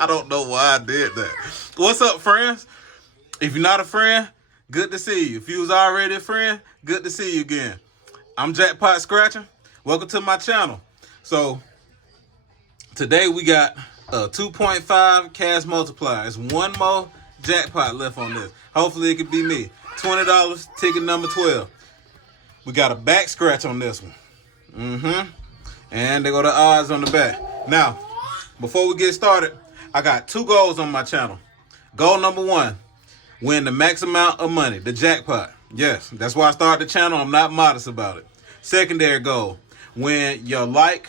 I don't know why I did that. What's up, friends? If you're not a friend, good to see you. If you was already a friend, good to see you again. I'm Jackpot Scratcher. Welcome to my channel. So today we got a 2.5 cash multiplier. It's one more jackpot left on this. Hopefully it could be me. $20, ticket number 12. We got a back scratch on this one. And they go the odds on the back. Now, before we get started, I got two goals on my channel. Goal number one, win the max amount of money, the jackpot. Yes, that's why I started the channel. I'm not modest about it. Secondary goal, win your like,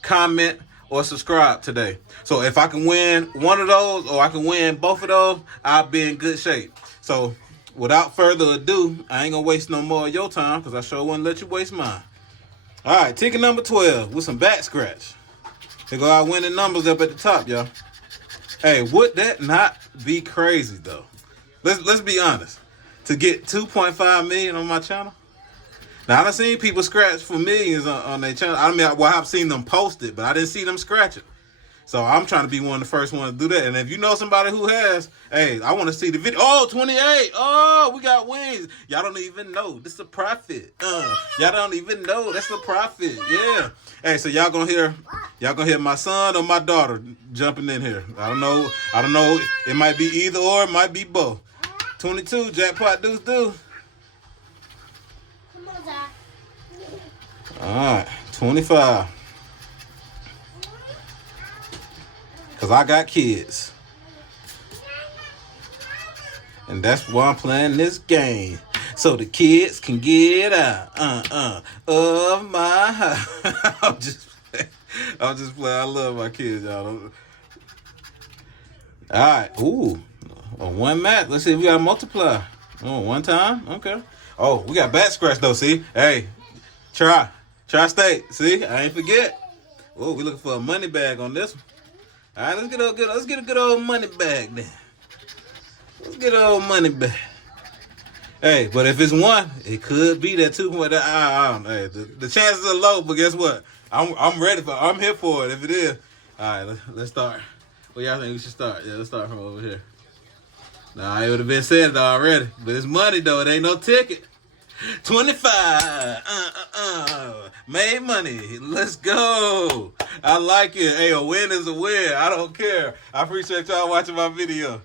comment, or subscribe today. So if I can win one of those or I can win both of those, I'll be in good shape. So without further ado, I ain't gonna waste no more of your time because I sure wouldn't let you waste mine. All right, ticket number 12 with some back scratch. Here go our winning numbers up at the top, y'all. Hey, would that not be crazy though? Let's be honest. To get 2.5 million on my channel. Now I done seen people scratch for millions on their channel. I mean, well, I've seen them post it, but I didn't see them scratch it. So I'm trying to be one of the first ones to do that. And if you know somebody who has, hey, I want to see the video. Oh, 28. Oh, we got wings. Y'all don't even know. This is a profit. Y'all don't even know. That's a profit. Yeah. Hey, so y'all gonna hear my son or my daughter jumping in here. I don't know. It might be either or. It might be both. 22. Jackpot deuce do. Come on, Zach. All right. 25. Because I got kids. And that's why I'm playing this game. So the kids can get out of my house. I'm just playing. I love my kids, y'all. All right. Ooh. One match. Let's see if we got a multiplier. Oh, one time? Okay. Oh, we got back scratch though, see? Hey, Tri-State. See? I ain't forget. Oh, we looking for a money bag on this one. All right, let's get a good old money bag then. Let's get an old money bag. Hey, but if it's one, it could be that 2. Hey, the chances are low, but guess what? I'm ready for. I'm here for it if it is. All right, let's start. Well, y'all think we should start? Yeah, let's start from over here. Nah, it would have been said already, but it's money though. It ain't no ticket. 25. Made money. Let's go. I like it. Hey, a win is a win. I don't care. I appreciate y'all watching my video.